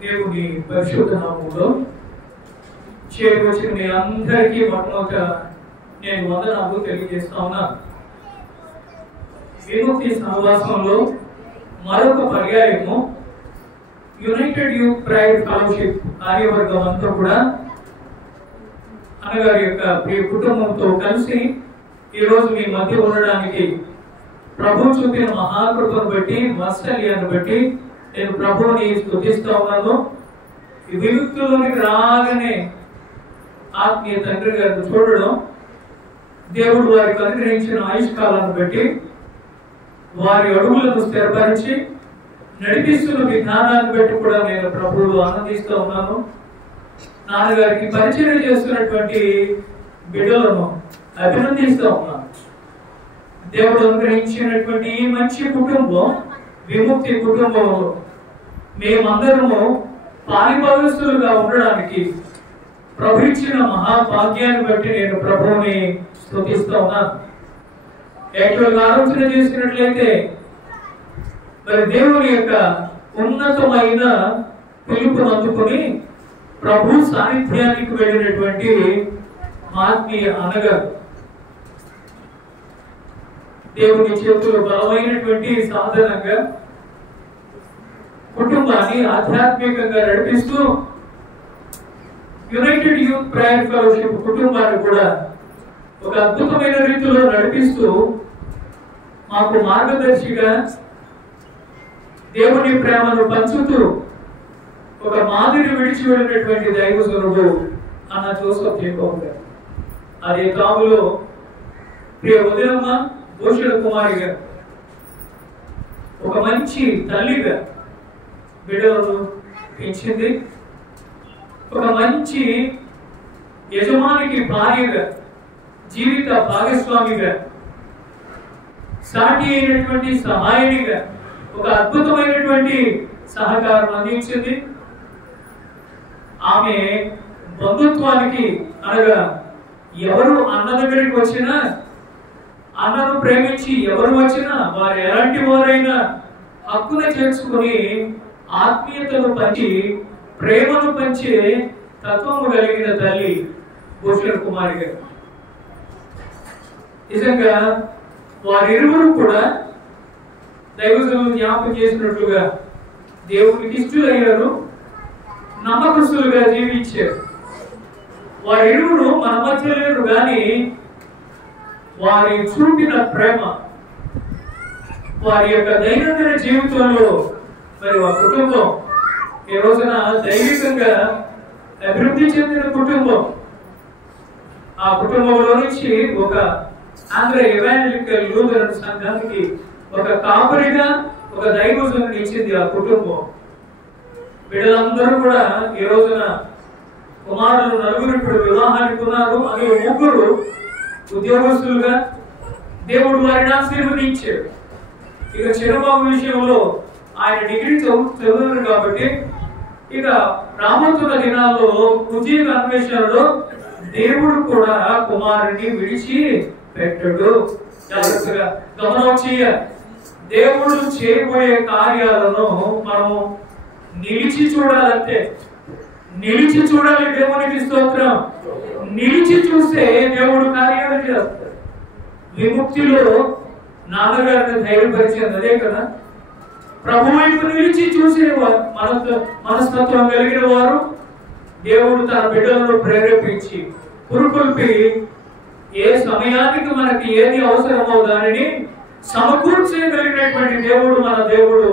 దేవుని పరిశుద్ధ నామములో చేరువచ్చిన మీ అందరికీ మొట్టమొదట నేను వందనాలు తెలియజేస్తా ఉన్నాను. విముక్తి సహవాసంలో మరొక పర్యాయము యునైటెడ్ యూత్ ప్రైవేట్ ఫెలోషిప్ కార్యవర్గం అంతా కూడా అన్నగారి యొక్క ప్రియ కుటుంబంతో కలిసి ఈరోజు మీ మధ్య ఉండడానికి ప్రభు చూపిన మహాకృపను బట్టి వాత్సల్యాన్ని బట్టి నేను ప్రభువుని స్తుతిస్తా ఉన్నాను. ఈ విముక్తిలోనికి రాగానే ఆత్మీయ తండ్రి గారిని చూడడం, దేవుడు వారికి అనుగ్రహించిన ఆయుష్కాలను బట్టి వారి అడుగులను స్థిరపరిచి నడిపిస్తున్న విధానాన్ని బట్టి కూడా నేను ప్రభువులు ఆనందిస్తూ ఉన్నాను. నాన్నగారికి పరిచయం చేస్తున్నటువంటి బిడ్డలను అభినందిస్తూ ఉన్నాను. దేవుడు అనుగ్రహించినటువంటి ఈ మంచి కుటుంబం, విముక్తి కుటుంబంలో మేమందరము పాలిభాగస్తులుగా ఉండడానికి ప్రభు ఇచ్చిన మహాభాగ్యాన్ని బట్టి నేను ప్రభువుని స్తుతిస్తూ ఉన్నాను. యాక్చువల్గా ఆలోచన చేసినట్లయితే మరి దేవుని యొక్క ఉన్నతమైన పిలుపును అందుకుని ప్రభు సాన్నిధ్యానికి వెళ్ళినటువంటి ఆత్మీయ అన్నగారు దేవుని చేతులు బలమైనటువంటి సాధనంగా కుటుంబాన్ని ఆధ్యాత్మికంగా నడిపిస్తూ యునైటెడ్ యూత్ ప్రైవేట్ ఫెలోషిప్ కుటుంబాన్ని కూడా ఒక అద్భుతమైన రీతిలో నడిపిస్తూ మాకు మార్గదర్శిగా దేవుని ప్రేమను పంచుతూ ఒక మాదిరి విడిచి వెళ్ళినటువంటి దైవజనుడు అన్న జోసెఫ్ జేకబ్ గారు. అదే తాములో ప్రియ ఉదయమ్మ భూషణ కుమారి గారు ఒక మంచి తల్లిగా బిడ్డలను పెంచింది. ఒక మంచి యజమానికి భార్యగా, జీవిత భాగస్వామిగా, సాటి అయినటువంటి సహాయనిగా ఒక అద్భుతమైనటువంటి సహకారం అందించింది. ఆమె బంధుత్వానికి అనగా ఎవరు అన్న దగ్గరికి వచ్చినా, అన్నను ప్రేమించి ఎవరు వచ్చినా వారు ఎలాంటి వారైనా హక్కున చేర్చుకుని ఆత్మీయతను పంచి ప్రేమను పంచే తత్వము కలిగిన తల్లి భూషణ కుమారి గారు. నిజంగా వారిరువురు కూడా దైవజనులు జ్ఞాపకం చేసినట్లుగా దేవునికి ఇష్టలయ్యారు, నమ్మకస్తులుగా జీవించారు. వారిరువురు మన మధ్య లేరు కానీ వారి చూపిన ప్రేమ, వారి యొక్క దైనందిన జీవితంలో మరి ఆ కుటుంబం ఈ రోజున దైవికంగా అభివృద్ధి చెందిన కుటుంబం. ఆ కుటుంబంలో నుంచి ఒక ఆంధ్ర ఎవాంజలికల్ లూథరన్ సంఘానికి ఒక కాపరిగా ఒక దైవజనుని ఇచ్చింది ఆ కుటుంబం. బిడ్డలందరూ కూడా ఈ రోజున కుమారులు నలుగురు ఇప్పుడు వివాహానికి ఉన్నారు. అందులో ముగ్గురు ఉద్యోగస్తులుగా దేవుడు వారిని ఆశీర్వదించాడు. ఇక చిరబాబు విషయంలో ఆయన డిగ్రీ చదువుతారు కాబట్టి ఇక రాబోతున్న దినాల్లో ఉద్యోగ అన్వేషణలో దేవుడు కూడా కుమారుని విడిచి పెట్టడు. జాగ్రత్తగా గమనం చేయాలి. దేవుడు చేయబోయే కార్యాలను మనం నిలిచి చూడాలంటే, నిలిచి చూడాలి. దేవునికి స్తోత్రం. నిలిచి చూస్తే దేవుడు కార్యాలు చేస్తాడు. విముక్తిలో నాన్నగారిని ధైర్యపరిచేది అదే కదా. ప్రభు వైపు నిలిచి చూసేవారు మనస్తత్వం కలిగిన వారు దేవుడు తన బిడ్డలను ప్రేరేపించి పురుకొల్పి ఏ సమయానికి మనకి ఏది అవసరమో దానిని సమకూర్చగలిగినటువంటి దేవుడు మన దేవుడు.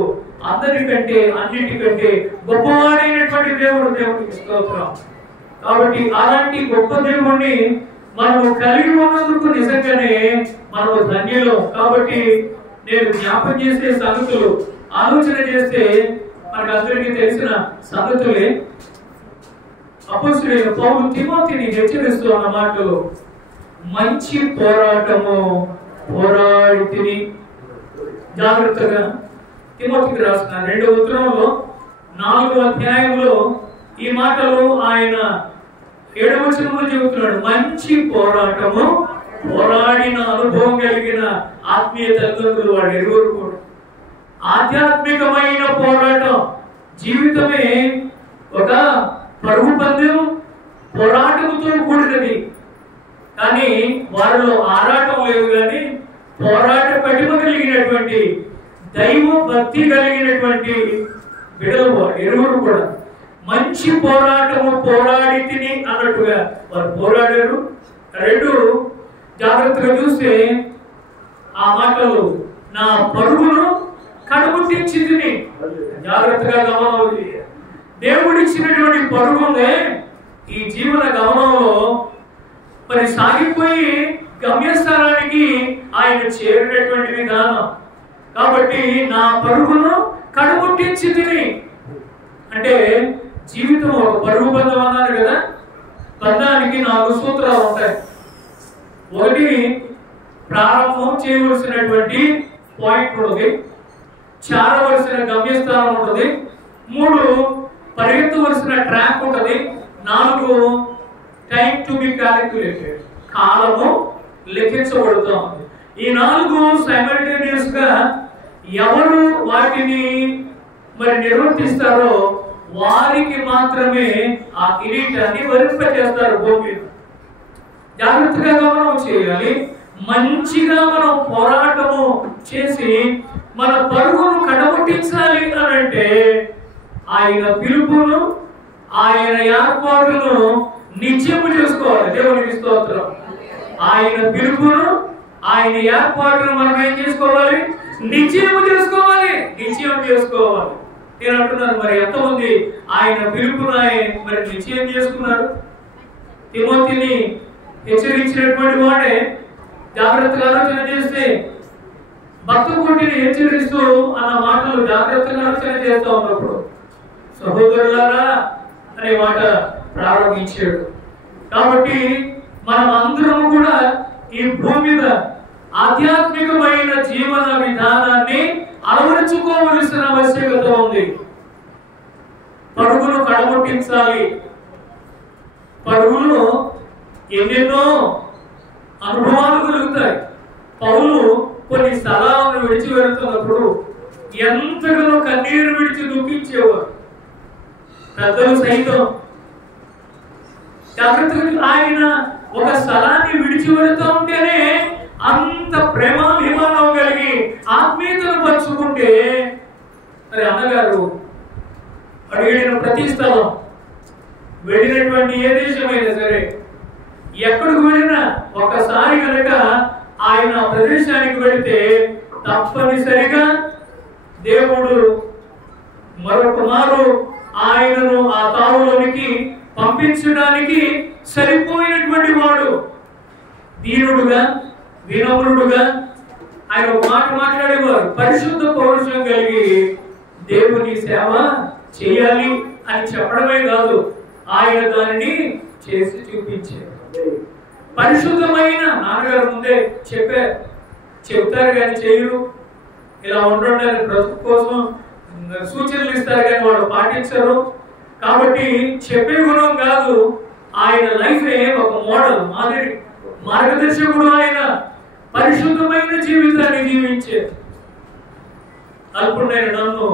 అందరికంటే అన్నిటికంటే గొప్పవాడైనటువంటి దేవుడు. దేవుడికి స్తోత్రం. కాబట్టి అలాంటి గొప్ప దేవుణ్ణి మనము కలిగి ఉన్నందుకు నిజంగానే మనము ధన్యులం. కాబట్టి నేను జ్ఞాపకం చేసే సంగతులు ఆలోచన చేస్తే మనకు అందరికీ తెలిసిన సంగతులే. అపోస్తలుడైన పౌలు తిమోతిని హెచ్చరిస్తూ అన్న మాటలు, మంచి పోరాటము పోరాడితిని. జాగ్రత్తగా తిమోతికి రాసిన 2వ ఉత్తరంలో 4వ అధ్యాయంలో ఈ మాటలు ఆయన 7వ వచనంలో చెబుతున్నాడు. మంచి పోరాటము పోరాడిన అనుభవం కలిగిన ఆత్మీయ తల్లిదండ్రులు వాడు ఇరువురు కూడా ఆధ్యాత్మికమైన పోరాటం జీవితమే ఒక పరుగు పందెం పోరాటంతో కూడినది, కానీ వారిలో ఆరాటం లేదు, కానీ పోరాట పటిమ కలిగినటువంటి దైవ భక్తి కలిగినటువంటి బిడ్డలు ఇరువురు కూడా మంచి పోరాటము పోరాడి తిని అన్నట్టుగా వారు పోరాడారు. రెండు జాగ్రత్తగా చూస్తే ఆ మాటలు నా పరుగును కడముట్టించి తిని, జాగ్రత్తగా గమనం. దేవుడిచ్చినటువంటి పరుగునే ఈ జీవన గమనంలో మరి సాగిపోయి గమ్యస్థానానికి ఆయన చేరినటువంటి విధానం. కాబట్టి నా పరుగును కడముట్టించి తిని అంటే జీవితం ఒక పరుగు బంధం అన్నారు కదా. బంధానికి 4 సూత్రాలు ఉంటాయి. ఒకటి, ప్రారంభం చేయవలసినటువంటి పాయింట్ ఉంటుంది, చేరవలసిన గమ్యస్థానం ఉంటుంది, 3 పరిగెత్తవలసిన ట్రాక్ ఉంటుంది, 4 టైం టు బి క్యాలిక్యులేటెడ్, కాలము లెక్కించబడుతుంది. ఈ 4 సైమల్టేనియస్ గా ఎవరు వాటిని మరి నిర్వర్తిస్తారో వారికి మాత్రమే ఆ కిరీటాన్ని వరింపజేస్తారు భూమి. జాగ్రత్తగా గమనం చేయాలి. మంచిగా మనం పోరాటము చేసి మన పరుగును కడముట్టించాలి అని అంటే ఆయన పిలుపును ఆయన ఏర్పాటును నిత్యము చేసుకోవాలి. దేవునికి స్తోత్రం. ఆయన పిలుపును ఆయన ఏర్పాటును మనం ఏం చేసుకోవాలి? నిత్యము చేసుకోవాలి. నిత్యం చేసుకోవాలి. నేను అంటున్నాను, మరి ఎంతమంది ఆయన పిలుపును మరి నిశ్చయం చేసుకున్నారు? తిమోతిని హెచ్చరించినటువంటి వాడే జాగ్రత్తగా ఆలోచన చేస్తే భక్త కోటిని హెచ్చరిస్తూ అన్న మాటలు జాగ్రత్తగా ఆలోచన చేస్తూ ఉన్నప్పుడు సహోదరులారా అనే మాట ప్రారంభించాడు. కాబట్టి మనం అందరము కూడా ఈ భూమి మీద ఆధ్యాత్మికమైన జీవన విధానాన్ని అలవరుచుకోవలసిన ఆవశ్యకత ఉంది. పరుగును కడముట్టించాలి. పరుగులో ఎన్నెన్నో అనుభవాలు కలుగుతాయి. పౌలు కొన్ని స్థలాలను విడిచి వెళుతున్నప్పుడు ఎంతగానో కన్నీరు విడిచి దుఃఖించేవారు. పెద్దలు సైతం జాగ్రత్తగా ఆయన ఒక స్థలాన్ని విడిచి వెళుతూ ఉంటేనే అంత ప్రేమాభిమానం కలిగి ఆత్మీయతను పంచుకుంటే, మరి అన్నగారు అడిగిన ప్రతి స్థలం వెళ్ళినటువంటి ఏ దేశమైనా సరే ఎక్కడికి వెళ్ళినా ఒకసారి కనుక ఆయన ప్రదేశానికి వెళితే తప్పనిసరిగా దేవుడు మరొక మారు ఆయనను ఆ తావులోనికి పంపించడానికి సరిపోయినటువంటి వాడు. దీనుడుగా వినమ్రుడుగా ఆయన ఒక మాట మాట్లాడేవారు. పరిశుద్ధ పౌరుషం కలిగి దేవుని సేవ చేయాలి అని చెప్పడమే కాదు, ఆయన దానిని చేసి చూపించారు. పరిశుద్ధమైన నాన్నగారు ముందే చెప్తారు కానీ చేయరు. ఇలా ఉండండి బ్రతుకు కోసం సూచనలు ఇస్తారు కానీ వాడు పాటించరు. కాబట్టి చెప్పే గుణం కాదు, ఆయన లైఫే ఒక మోడల్, మాదిరి మార్గదర్శకుడు. ఆయన పరిశుద్ధమైన జీవితాన్ని జీవించారు. అల్పుడైన నన్ను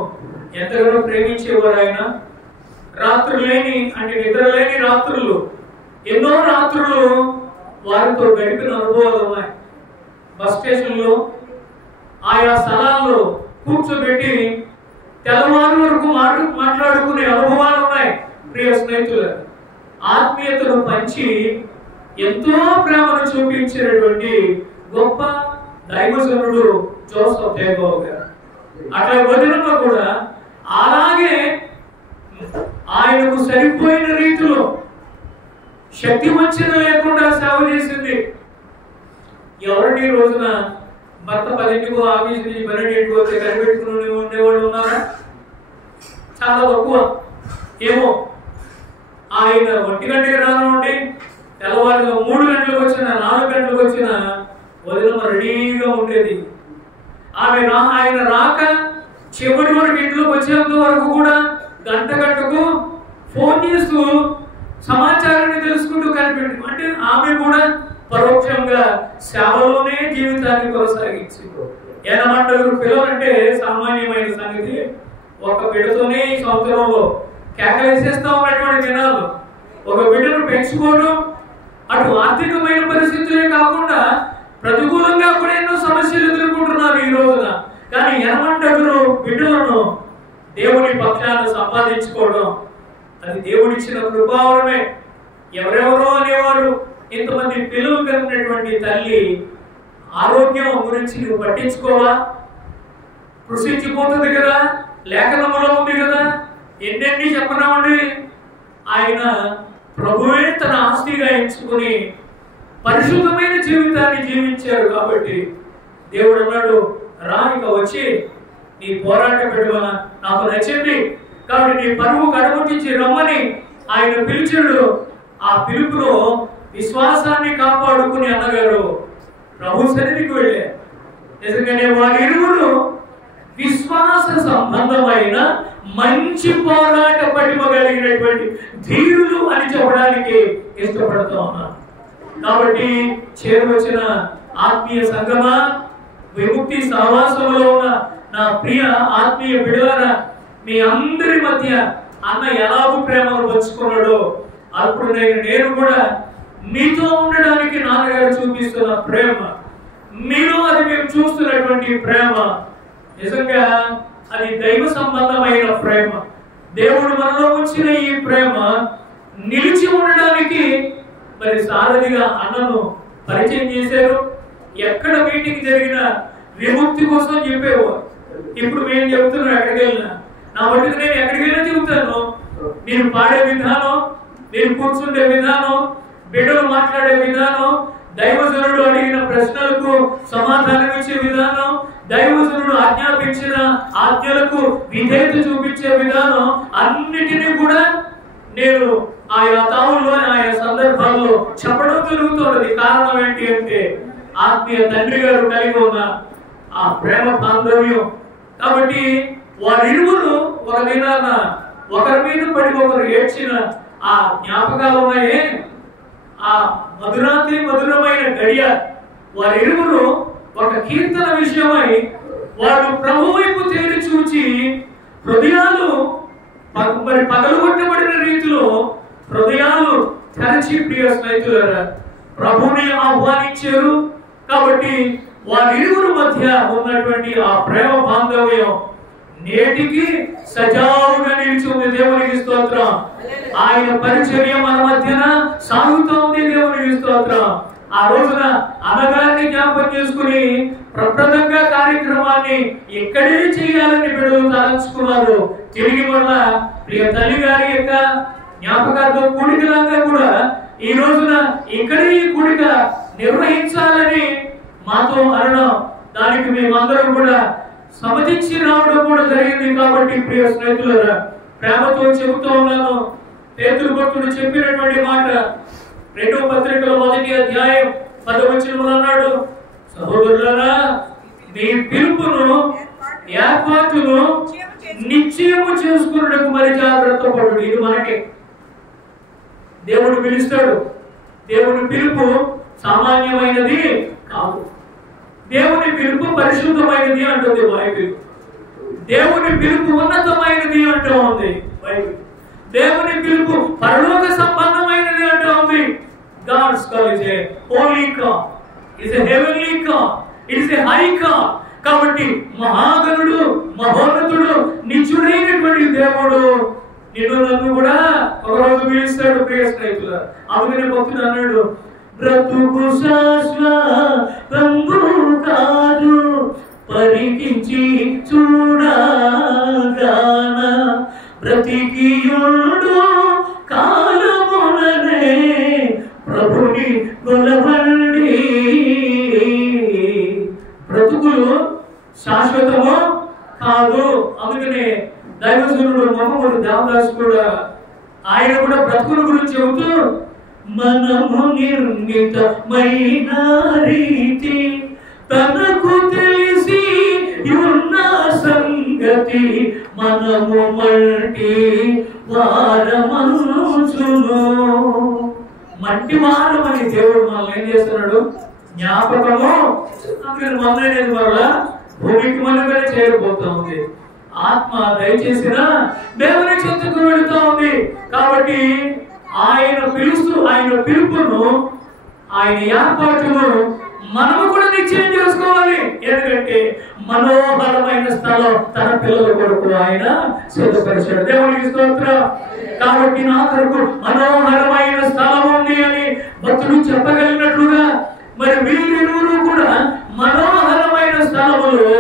ఎంతగానో ప్రేమించేవారు ఆయన. రాత్రులు లేని అంటే నిద్ర లేని రాత్రులు, ఎన్నో రాత్రులు వారితో గడిపిన అనుభవాలు ఉన్నాయి. బస్ స్టేషన్లో ఆయా స్థలాల్లో కూర్చోబెట్టి తెల్లవారు వరకు మాట్లాడుకునే అనుభవాలు ఉన్నాయి. ప్రియ స్నేహితులు, ఆత్మీయతను పంచి ఎంతో ప్రేమను చూపించినటువంటి గొప్ప దైవజనుడు జోసెఫ్ జేకోబ్ గారు. అట్లా వదిలిన కూడా అలాగే ఆయనకు సరిపోయిన రీతిలో శక్తి వంచన లేకుండా సేవ చేసింది. ఎవరిని రోజున భర్త 10ంటికో ఆఫీస్ నుంచి 12ంటికి పోతే కనిపెట్టుకుని ఉండేవాళ్ళు ఉన్నారా? చాలా తక్కువ. ఏమో ఆయన 1 గంటకి రానుండి తెల్లవారుగా 3 గంటలకు వచ్చిన 4 గంటలకు వచ్చిన వదిన రెడీగా ఉండేది. ఆయన రాక చివరి వరకు ఇంట్లోకి వచ్చేంత వరకు కూడా గంటకు ఫోన్ చేస్తూ సమాచారాన్ని తెలుసుకుంటూ కనిపెట్టు. అంటే ఆమె కూడా పరోక్షంగా సేవలోనే జీవితాన్ని కొనసాగించింది. 80 పిల్లలంటే సామాన్యమైన సంగతి. ఒక బిడ్డతోనే ఈ సంవత్సరంలో కేకలేసేస్తా ఉన్నటువంటి దినాలు. ఒక బిడ్డను పెంచుకోవడం అటు ఆర్థికమైన పరిస్థితులే కాకుండా ప్రతికూలంగా కూడా ఎన్నో సమస్యలు ఎదుర్కొంటున్నారు ఈ రోజున. కానీ ఎనమంటగురు బిడ్డలను దేవుని పక్షాన సంపాదించుకోవడం అది దేవుడిచ్చిన కృపావరమే. ఎవరెవరో అనేవారు, ఇంతమంది పిల్లలు కలిగినటువంటి తల్లి ఆరోగ్యం గురించి నువ్వు పట్టించుకోవా? కృషించిపోతుంది కదా, లేఖనములో ఉంది కదా, ఎన్నెన్ని చెప్పనామండి. ఆయన ప్రభువే తన ఆస్తిగా ఎంచుకుని పరిశుద్ధమైన జీవితాన్ని జీవించారు. కాబట్టి దేవుడు అన్నాడు, రా ఇక వచ్చి నీ పోరాట పెట్టువ నాకు నచ్చింది, కాబట్టి నీ పరువు కడముట్టించి రమ్మని ఆయన పిలిచాడు. ఆ పిలుపులో విశ్వాసాన్ని కాపాడుకుని అన్నగారు ప్రభు సన్నిధికి వెళ్ళే. నిజంగానే వారిరువురు విశ్వాస సంబంధమైన మంచి పోరాట పటిమ కలిగినటువంటి ధీరులు అని చెప్పడానికి ఇష్టపడుతూ ఉన్నాను. కాబట్టి చేరువచ్చిన ఆత్మీయ సంగమా, విముక్తి సహవాసంలో ఉన్న నా ప్రియ ఆత్మీయ బిడ్డలారా, మీ అందరి మధ్య అన్న ఎలాగూ ప్రేమను పంచుకున్నాడో అప్పుడు నేను కూడా మీతో ఉండడానికి నాన్నగారు చూపిస్తున్న ప్రేమ, మీరు అది మేము చూస్తున్నటువంటి ప్రేమ నిజంగా అది దైవ సంబంధమైన ప్రేమ. దేవుడు మనలో ఉంచిన ఈ ప్రేమ నిలిచి ఉండడానికి మరి సారథిగా అన్నను పరిచయం చేశారు. ఎక్కడ మీటింగ్ జరిగినా విముక్తి కోసం చెప్పేవారు. ఇప్పుడు మేము చెబుతున్నాం, ఎక్కడికి వెళ్ళినా నా మటుకు నేను ఎక్కడికి వెళ్ళినా చెబుతాను. మీరు పాడే విధానం, మీరు కూర్చుండే విధానం, బిడ్డలు మాట్లాడే విధానం, దైవజనుడు అడిగిన ప్రశ్నలకు సమాధానం ఇచ్చే విధానం, దైవజనుడు ఆజ్ఞాపించిన ఆజ్ఞలకు విధేయత చూపించే విధానం అన్నిటినీ కూడా నేను ఆయా తావుల్లో ఆయా సందర్భాల్లో చెప్పడం జరుగుతున్నది. కారణం ఏంటి అంటే ఆత్మీయ తండ్రి గారు కలిగి ఉన్న ఆ ప్రేమ బాంధవ్యం. కాబట్టి వారిరువురు ఒక దినాన ఒకరి మీద పడి ఒకరు ఏడ్చిన ఆ జ్ఞాపకాలు ఉన్నాయే, ఆ మధురాతి మధురమైన గడియ. వారిరువురు ఒక కీర్తన విషయమై వారు ప్రభు వైపు తేరి చూచి హృదయాలు మరి పగలగొట్టబడిన రీతిలో హృదయాలు తెరచి ప్రియ స్నేహితులారా ప్రభుని ఆహ్వానించారు. కాబట్టి వారిరువురు మధ్య ఉన్నటువంటి ఆ ప్రేమ బాంధవ్యం నేటికి సజావుగా నిలిచింది. దేవునికి స్తోత్రం. ఆయన పరిచర్య మన మధ్యన సాగుతోంది. దేవునికి స్తోత్రం. ఆ రోజున అన్నగారిని జ్ఞాపకం చేసుకుని ప్రప్రదంగా కార్యక్రమాన్ని ఎక్కడే చేయాలని బిడ్డలు తలంచుకున్నారు. తిరిగి మన ప్రియ తల్లి గారి యొక్క జ్ఞాపకాలతో కూడికలాగా కూడా ఈ రోజున ఇక్కడే ఈ కూడిక నిర్వహించాలని మాతో అనడం, దానికి మేమందరం కూడా సమ్మతించి రావడం కూడా జరిగింది. కాబట్టి ప్రియ స్నేహితులారా ప్రేమతో చెబుతూ ఉన్నాను. పేతురు భక్తుడు చెప్పినటువంటి మాట 2వ పత్రికలో 1వ అధ్యాయం 10వ వచనంలో అన్నాడు, సహోదరులారా మీ పిలుపును ఏర్పాటును నిశ్చయము చేసుకున్నకు మరి జాగ్రత్త పడు. ఇది మనకి దేవుడు పిలుస్తాడు. దేవుని పిలుపు సామాన్యమైనది కాదు. దేవుని పిలుపు పరిశుద్ధమైనది అంటుంది బైబిల్. దేవుని పిలుపు ఉన్నతమైనది అంటూ ఉంది బైబిల్. దేవుని పిలుపు పరలోక సంబంధమైనది అంటూ ఉంది. God's call is a holy call, is a heavenly call, it is a high call. కాబట్టి మహాగణుడు, మహోన్నతుడు, నిత్యుడైనటువంటి దేవుడు నిన్ను నన్ను కూడా ఒకరోజు పిలుస్తాడు. ప్రియ స్నేహితులారా అందుకనే భక్తుడు అన్నాడు, బ్రతుకు శాశ్వతంబు కాదు పరికించి చూడగాన బ్రతికియుడు కాలముననే ప్రభుని కొలవండి. బ్రతుకులు శాశ్వతము కాదు. అందుకనే దైవజనుడు మొహమ్మద్ దేవదాస్ కూడా ఆయన కూడా బ్రతుకుల గురించి చెబుతూ మనము నిర్మితమైన రీతి తనకు తెలిసి ఉన్న సంగతి మనము మట్టి వారమనుచును. మట్టి వారమని దేవుడు మనల్ని ఏం చేస్తున్నాడు? జ్ఞాపకము. అందుకని మననేది వల్ల భూమికి మనగానే చేరిపోతా ఉంది. ఆత్మ దయచేసిన దేవుని చెంతకు వెళుతూ ఉంది. కాబట్టి ఆయన పిలుపును, ఆయన ఏర్పాటును మనము కూడా నిశ్చయం చేసుకోవాలి. ఎందుకంటే మనోహరమైన స్థలం తన పిల్లల కొరకు ఆయన సిద్ధపరిచాడు. దేవునికి స్తోత్రం. కాబట్టి నా కొరకు మనోహరమైన స్థలం ఉంది అని భక్తులు చెప్పగలిగినట్లుగా మరి వీరిరువురు కూడా మనోహరమైన స్థలములో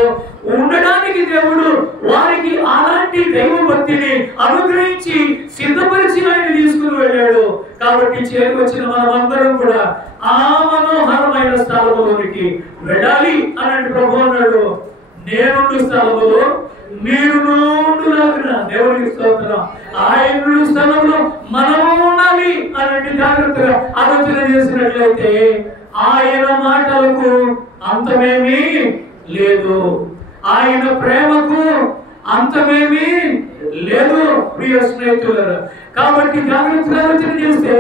ఉండడానికి దేవుడు వారికి అలాంటి దైవ భక్తిని అనుగ్రహించి సిద్ధపరిచి ఆయన తీసుకుని వెళ్ళాడు. కాబట్టి చేరుకొచ్చిన మనమందరం కూడా ఆ మనోహరమైన స్థలములోనికి వెళ్ళాలి అన్నట్టు ప్రభు అన్నాడు. నేనుండు స్థలములో మీరు నుండులాగున. దేవునికి స్తోత్రం. ఆయన స్థలంలో మనము ఉండాలి అన్నట్టు జాగ్రత్తగా ఆలోచన చేసినట్లయితే ఆయన మాటలకు అంతమేమీ లేదు, ఆయన ప్రేమకు అంతమేమీ లేదు ప్రియ స్నేహితులారా. కాబట్టి జాగ్రత్తగా ఆలోచన చేస్తే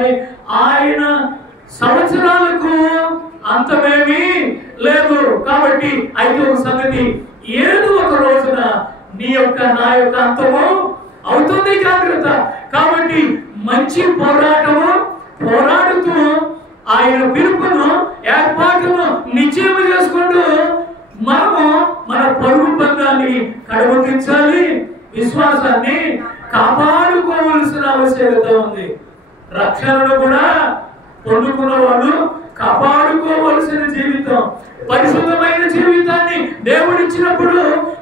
ఆయన సంవత్సరాలకు అంతమేమీ లేదు. కాబట్టి అయితే ఒక సంగతి, ఏదో ఒక రోజున నీ యొక్క నా యొక్క అంతము అవుతుంది. జాగ్రత్త. కాబట్టి మంచి పోరాడుతూ ఆయన పిలుపును ఏర్పాటును నిశ్చయం చేసుకుంటూ మనము మన పరుగు బంధాన్ని కడగొట్టించాలి, విశ్వాసాన్ని కాపాడుకోవలసిన ఆవశ్యకత ఉంది. రక్షణను కూడా పొందుకున్న వాళ్ళు కాపాడుకోవలసిన జీవితం, పరిశుద్ధమైన జీవితాన్ని దేవుడిచ్చినప్పుడు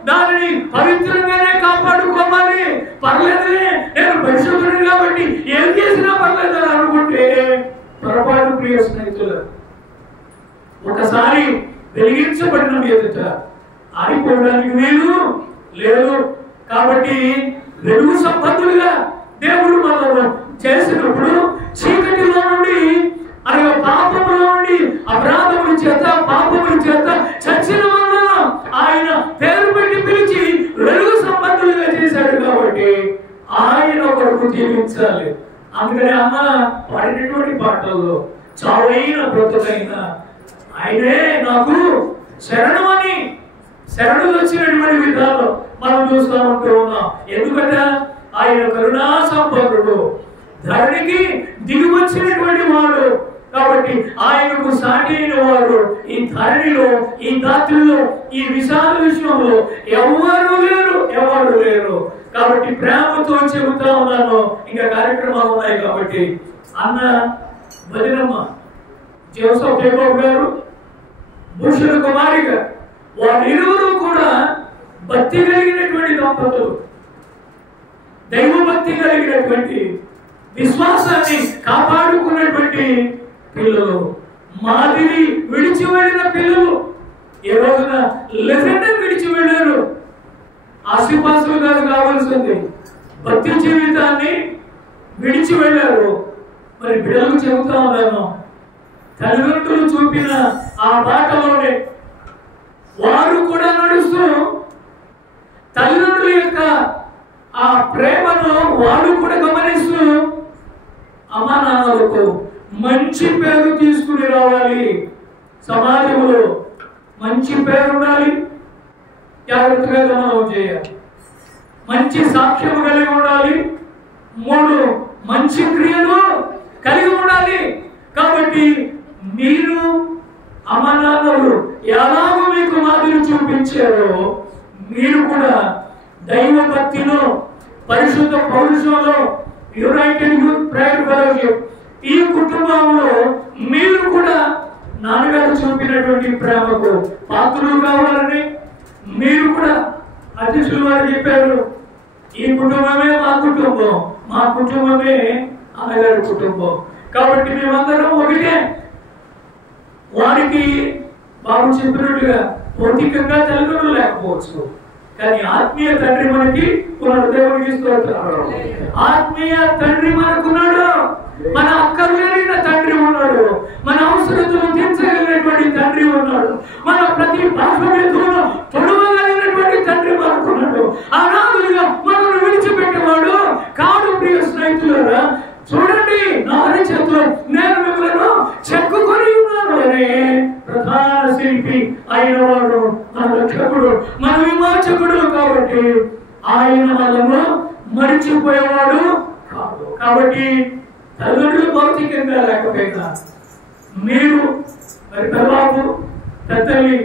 దానిని పవిత్రంగానే కాపాడుకోవాలి. పర్లేదులే, నేను పరిశుద్ధుడు కాబట్టి ఏం చేసినా పర్లేదని అనుకుంటే పొరపాటు ప్రియ స్నేహితులు. ఒకసారి వెలిగించబడిన ఎదుట ఆరిపోవడానికి వీలు లేదు. కాబట్టి వెలుగు సంబంధులుగా దేవుడు మనల్ని చేసినప్పుడు చీకటిలో నుండి అనగా పాపములో నుండి అపరాధముల చేత పాపముల చేత చచ్చిన వల్ల ఆయన పేరు పెట్టి పిలిచి వెలుగు సంబంధులుగా చేశాడు. కాబట్టి ఆయన కొరకు జీవించాలి. అందుకని అమ్మ పాడినటువంటి పాటల్లో చావైన బ్రతుకైన ఆయనే నాకు శరణం అని శరణులు వచ్చినటువంటి విధాలు మనం చూస్తూ ఉంటూ ఉన్నాం. ఎందుకంటే ఆయన కరుణా సంపన్నుడు, ధరణికి దిగి వచ్చినటువంటి వాడు. కాబట్టి ఆయనకు సాటి అయిన వాడు ఈ ధరణిలో, ఈ దాత్రిలో, ఈ విశాల విషయంలో ఎవరు లేరు. కాబట్టి ప్రేమతో చెబుతా ఉన్నాను. ఇంకా కార్యక్రమాలు ఉన్నాయి కాబట్టి అన్న భజనమ్మ జోసఫ్ జయబాబు గారు, భూషణ కుమారి గారు, వారిరువురు కూడా భక్తి కలిగినటువంటి దంపతులు, దైవ భక్తి కలిగినటువంటి విశ్వాసాన్ని కాపాడుకున్నటువంటి పిల్లలు, మాదిరి విడిచి వెళ్ళిన పిల్లలు. ఏ రోజున లెజెండర్ విడిచి వెళ్ళారు. ఆశీపాసులు కాదు కావాల్సింది, భక్తి జీవితాన్ని విడిచి వెళ్ళారు. మరి బిడ్డలకు చెబుతా ఉన్నాను, తల్లిదండ్రులు చూపిన ఆ బాటలోనే వారు కూడా నడుస్తూ తల్లిదండ్రుల యొక్క ఆ ప్రేమను వారు కూడా గమనిస్తూ అమ్మా నాన్నలకు మంచి పేరు తీసుకుని రావాలి. సమాజంలో మంచి పేరు ఉండాలి, జాగ్రత్తగా గమనం చేయాలి, మంచి సాక్ష్యం కలిగి ఉండాలి, 3 మంచి క్రియలు కలిగి ఉండాలి. కాబట్టి మీరు అమ్మా నాన్నలు ఎలాగో మీకు మాదిరి చూపించారో మీరు కూడా దైవ భక్తిలో, పరిశుద్ధ పౌరుషంలో, యునైటెడ్ యూత్ ప్రేయర్ ఫెలోషిప్ ఈ కుటుంబంలో మీరు కూడా నాన్నగారు చూపినటువంటి ప్రేమకు పాత్రలు కావాలని మీరు కూడా అధ్యక్షులు వారు చెప్పారు. ఈ కుటుంబమే మా కుటుంబమే అన్నగారి కుటుంబం. కాబట్టి మేమందరం ఒకటే. వారికి బాబు చెప్పినట్టుగా భౌతికంగా తల్లిదండ్రులు లేకపోవచ్చు, కానీ ఆత్మీయ తండ్రి మనకి ఉన్నాడు. దేవుడికి స్తోత్రం. ఆత్మీయ తండ్రి మనకున్నాడు. మన అక్కర్లేని తండ్రి ఉన్నాడు. మన అవసరతను తీర్చగలిగినటువంటి తండ్రి ఉన్నాడు. మన ప్రతి బాధ్యతను తొడవగలిగినటువంటి తండ్రి మనకున్నాడు. అనాథులుగా మనల్ని విడిచిపెట్టేవాడు కాదు. ప్రియ స్నేహితులారా, చూడండి, నా చేతిలో నేను మిమ్మల్ని చెక్కుకొని ఉన్నాను అనే ప్రధాన శిల్పి అయిన వాడు మన రక్షకుడు, మన విమోచకుడు. కాబట్టి మనము మరిచిపోయేవాడు కాదు. కాబట్టి తల్లిదండ్రులు భౌతికంగా లేకపోయినా మీరు మరి పెద్దబాబు పెద్దల్లి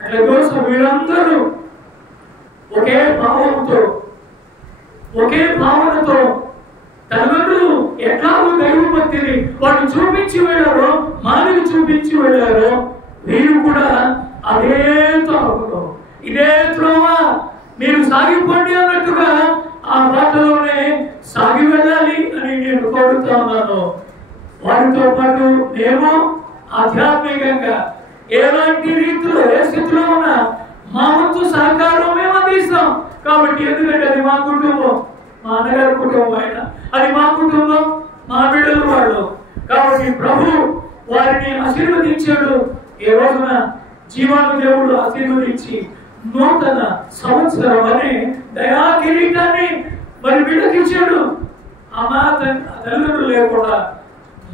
అట్లా కోసం వీళ్ళందరూ ఒకే భావంతో ఒకే భావనతో తల్లిదండ్రులు ఎట్లాగో దైవభక్తిని వాళ్ళు చూపించి వెళ్ళారో మానవి చూపించి వెళ్ళారో మీరు కూడా అదే త్రోవలో ఇదే త్రోవ మీరు సాగిపోండి అన్నట్టుగా ఆ బాటలోనే సాగి వెళ్ళాలి అని నేను కోరుతా ఉన్నాను. వారితో పాటు మేము ఆధ్యాత్మికంగా ఎలాంటి రీతిలో ఏ స్థితిలో ఉన్నా మా వంతు సహకారం మేము అందిస్తాం. కాబట్టి ఎందుకంటే అది మా కుటుంబం, మా అన్నగారి కుటుంబం అయినా అది మా కుటుంబం, మా బిడ్డలు వాళ్ళు. కాబట్టి ప్రభు వారిని ఆశీర్వదించాడు. ఏ రోజున జీవాను దేవుడు ఆశీర్వదించి నూతన సంవత్సరం అనే దయా కిరీటాన్ని మరి బిడ్డకిచ్చాడు. అమ్మా తల్లిదండ్రులు లేకుండా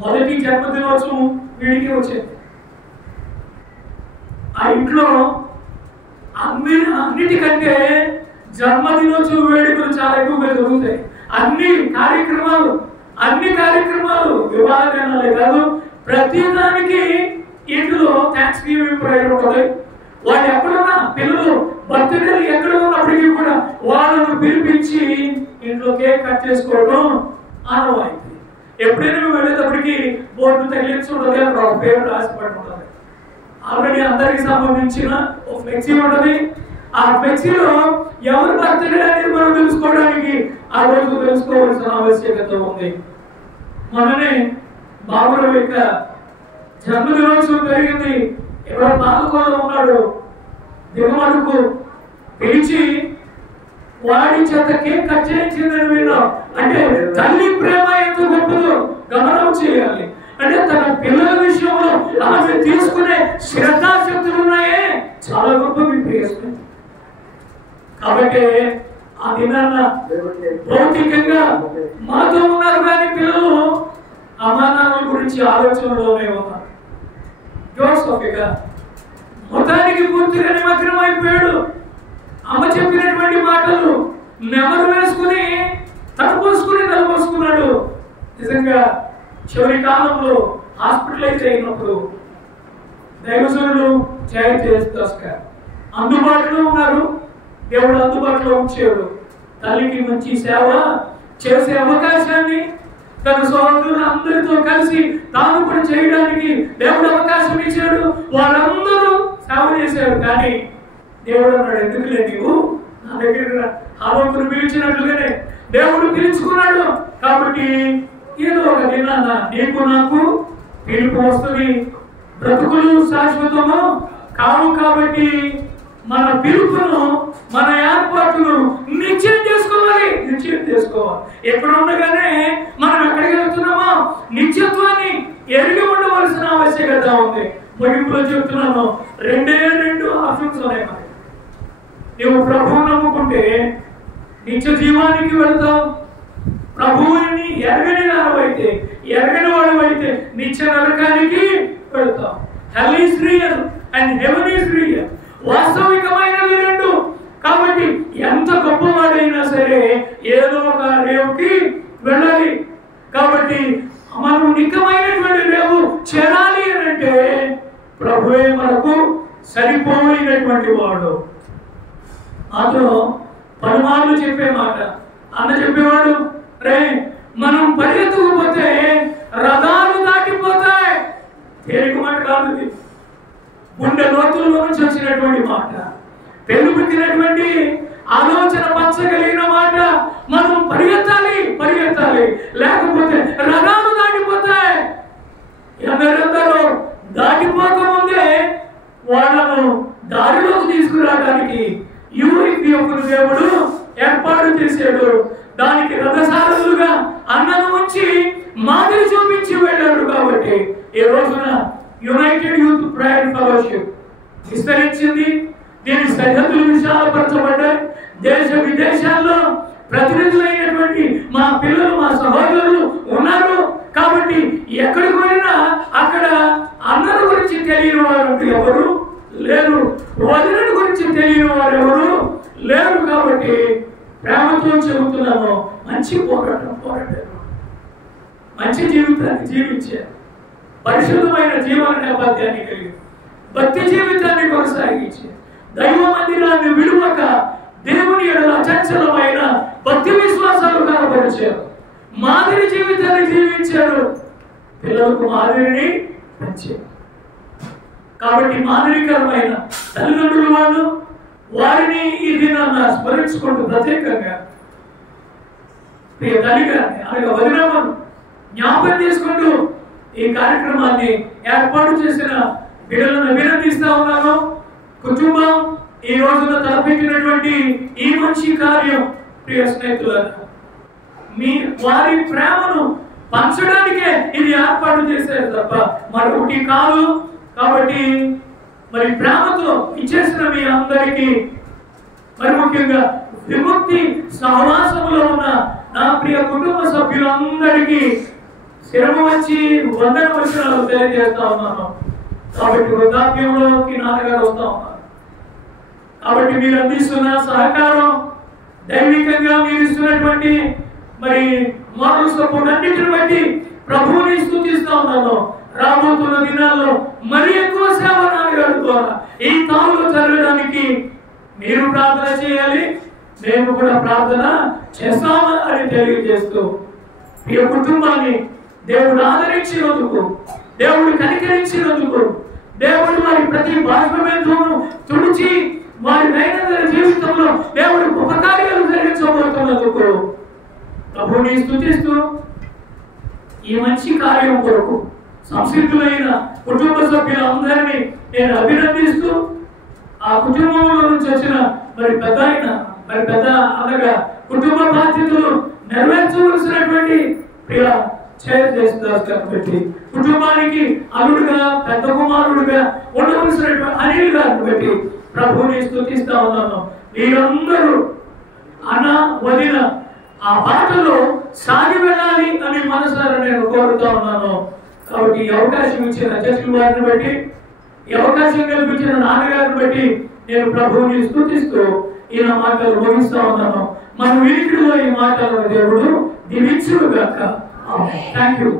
మొదటి జన్మదినోత్సవం వీడికి వచ్చింది. ఆ ఇంట్లో అన్నిటికంటే జన్మదినోత్సవ వేడుకలు చాలా ఎక్కువగా జరుగుతాయి. అన్ని కార్యక్రమాలు వివాహాలే కాదు, ప్రతి దానికి ఇంట్లో థ్యాంక్స్ గివింగ్ ప్రేయర్ ఉంటుంది. వాళ్ళు ఎక్కడున్నా పిల్లలు బర్త్డేలు ఎక్కడ ఉన్నప్పటికీ కూడా వాళ్ళను పిలిపించి ఇంట్లో కేక్ కట్ చేసుకోవడం ఆనవాయితీ. ఎప్పుడైనా మేము వెళ్ళేటప్పటికి బోర్డు తగిలించి ఉంటుంది, అక్కడ ఒక పేరు రాసిపడి ఉంటుంది. ఆల్రెడీ అందరికి సంబంధించిన ఒక ఫ్లెక్సీ ఉంటుంది. ఆ ఫ్లెక్సీలో ఎవరు బర్త్డే అనేది మనం తెలుసుకోవడానికి ఆ రోజు తెలుసుకోవాల్సిన ఆవశ్యకత ఉంది. మననే బాబురావు యొక్క జన్మదినోత్సవం జరిగింది. ఎవరో పాలకోలో ఉన్నాడు, దిగమడుకు పిలిచి వాడి చేత కేక్ కట్ చేయించిందని విన్నాం. అంటే తల్లి ప్రేమ ఎంత గొప్పదో గమనం చేయాలి. అంటే తన పిల్లల విషయంలో ఆమె తీసుకునే శ్రద్ధాశక్తులు ఉన్నాయే చాలా గొప్ప విప్రేస్తుంది. కాబట్టి ఆ దినాన్న భౌతికంగా మాతో ఉన్నారు కానీ పిల్లలు అమానాల గురించి ఆలోచనలోనే ఉన్నారు. జోసెఫ్ మొత్తానికి పూర్తిగా నిమగ్నం అయిపోయాడు. అమ్మ చెప్పినటువంటి మాటలు నెమరు వేసుకుని తలపోసుకున్నాడు. నిజంగా చివరి కాలంలో హాస్పిటలైజ్ అయినప్పుడు దైవజనులు జయదాస్ అందుబాటులో ఉన్నారు. దేవుడు అందుబాటులో ఉంచాడు. తల్లికి మంచి సేవ చేసే అవకాశాన్ని తన సోదరులు అందరితో కలిసి తాను కూడా చేయడానికి దేవుడు అవకాశం ఇచ్చాడు. వారందరూ సేవ చేశారు. కానీ దేవుడు అన్నాడు, ఎందుకులే నీవు నా దగ్గర హాలోకును పిలిచినట్లుగానే దేవుడు పిలుచుకున్నాడు. కాబట్టి ఏదో ఒక దినాన నీకు నాకు పిలుపు వస్తుంది. బ్రతుకులు శాశ్వతము కావు. కాబట్టి మన పిలుపును మన ఏర్పాటును నిశ్చయం చేసుకోవాలి. ఎక్కడ ఉండగానే మనం ఎక్కడికి వెళ్తున్నామో నిత్యత్వాన్ని ఎరిగి ఉండవలసిన ఆవశ్యకత ఉంది. ముగింపులో చెప్తున్నాను, రెండు ఆప్షన్స్ ఉన్నాయి. నువ్వు ప్రభువుని నమ్ముకుంటే నిత్య జీవానికి వెళ్తావు. ప్రభువుని ఎరగని వాడవైతే నిత్య నరకానికి వెళ్తావు. Hell is real and heaven is real. వాస్తవికమైనవి రెండు. కాబట్టి ఎంత గొప్పవాడైనా సరే ఏదో ఒక రేవుకి వెళ్ళాలి. కాబట్టి మనం నిక్కమైనటువంటి రేవు చేరాలి అని అంటే ప్రభువే మనకు సరిపోయినటువంటి వాడు. అతను పరమాలు చెప్పే మాట అన్న చెప్పేవాడు, రే మనం పరిగెత్తుకుపోతే రథాలు దాటిపోతాయి. తేలిక మాట కాదు, గుండె లోతుల్లో నుంచి వచ్చినటువంటి మాట, పెరుగుతున్నటువంటి ఆలోచన పంచగలిగిన మాట. మనం పరిగెత్తాలి, లేకపోతే రథాలు దాటిపోతాయి. ఎవరెందరో దాటిపోకముందే వాళ్ళను దారిలోకి తీసుకురావడానికి యూరోపియన్ దేవుడు ఏర్పాటు చేశాడు. దానికి రథసారథులుగా అన్నను ఉంచి మాదిరి చూపించి వెళ్ళాడు. కాబట్టి ఈ రోజున యునైటెడ్ యూత్ ప్రేయర్ ఫెలోషిప్ విస్తరించింది. దీని సరిహద్దులు విశాలపరచబడ్డాయి. దేశ విదేశాల్లో ప్రతినిధులైనటువంటి మా పిల్లలు, మా సహోదరులు ఉన్నారు. కాబట్టి ఎక్కడికి వెళ్ళినా అక్కడ అన్నల గురించి తెలియని వారు ఎవరు లేరు, వదిన గురించి తెలియని వారు ఎవరు లేరు. కాబట్టి ప్రేమతో చెబుతున్నాను, మంచి పోరాడారు, మంచి జీవితాన్ని జీవించారు, పరిశుద్ధమైన జీవన నేపథ్యాన్ని కలిగి భక్తి జీవితాన్ని కొనసాగించారు, దైవ మందిరాన్ని విడువక దేవుని ఎడల అచంచలమైన భక్తి విశ్వాసాలు కనబరిచారు, మాదిరి జీవితాన్ని జీవించారు, పిల్లలకు మాదిరిని పెంచారు. కాబట్టి మాదిరికరమైన తల్లిదండ్రులు వాళ్ళు వారిని ఈ దినాన్ని స్మరించుకుంటూ ప్రత్యేకంగా ప్రియ తల్లిగారిని అనగా వదినమ్మను జ్ఞాపకం చేసుకుంటూ ఈ కార్యక్రమాన్ని ఏర్పాటు చేసిన బిడ్డలను అభినందిస్తా ఉన్నాను. కుటుంబం ఈ రోజున తలపెట్టినటువంటి ఈ మంచి కార్యం ప్రియ స్నేహితులను మీ వారి ప్రేమను పంచడానికే ఇది ఏర్పాటు చేశారు తప్ప మరొకటి కాదు. కాబట్టి మరి ప్రేమతో ఇచ్చేసిన మీ అందరికీ, మరి ముఖ్యంగా విముక్తి సహవాసములో ఉన్న నా ప్రియ కుటుంబ సభ్యులందరికీ శిరము వచ్చి వందన వచనాలు తెలియజేస్తా ఉన్నాను. కాబట్టి వృద్ధాప్యంలోకి నాన్నగారు వస్తా ఉన్నారు. కాబట్టి మీరు అందిస్తున్న సహకారం, దైవికంగా మీరు ఇస్తున్నటువంటి మరి మానవ సపోర్ట్ అన్నిటిని బట్టి ప్రభువుని స్తుతిస్తా ఉన్నాను. రాబోతున్న దినాల్లో మరి ఎక్కువ సేవ నాన్నగారి ద్వారా ఈ తాళులు జరగడానికి మీరు ప్రార్థన చేయాలి, మేము కూడా ప్రార్థన చేస్తామని అని తెలియజేస్తూ ఈ కుటుంబాన్ని దేవుడు ఆదరించినందుకు, దేవుడు కనికరించినందుకు, దేవుడు వారి ప్రతి బాష్పమేందును తుడిచి వారి దైనందిన జీవితంలో దేవుడు ఉపకార్యాలు జరిగించబోతున్నందుకు ప్రభువుని స్తుతిస్తూ ఈ మంచి కార్యం కొరకు సంసిద్ధులైన కుటుంబ సభ్యులందరినీ నేను అభినందిస్తూ ఆ కుటుంబంలో నుంచి వచ్చిన మరి పెద్ద అనగా కుటుంబ బాధ్యతలు నెరవేర్చవలసినటువంటి ప్రియ చేసి కుటుంబానికి అల్లుడుగా పెద్ద కుమారుడుగా ఉండవలసినటువంటి అనిల్ గారిని బట్టి ప్రభువుని స్తుతిస్తా ఉన్నాను. మీరందరూ అన్న వదిన ఆ బాటలో సాగి వెళ్ళాలి అని మనసారా నేను కోరుతా ఉన్నాను. కాబట్టి ఈ అవకాశం ఇచ్చిన అధ్యక్షుల వారిని బట్టి, ఈ అవకాశం కల్పించిన నాన్నగారిని బట్టి నేను ప్రభువుని స్తుతిస్తూ ఈ నా మాటలు ముగిస్తా ఉన్నాను. మన వినికిడిలో ఈ మాటలను దేవుడు దీవించుగాక. Thank you.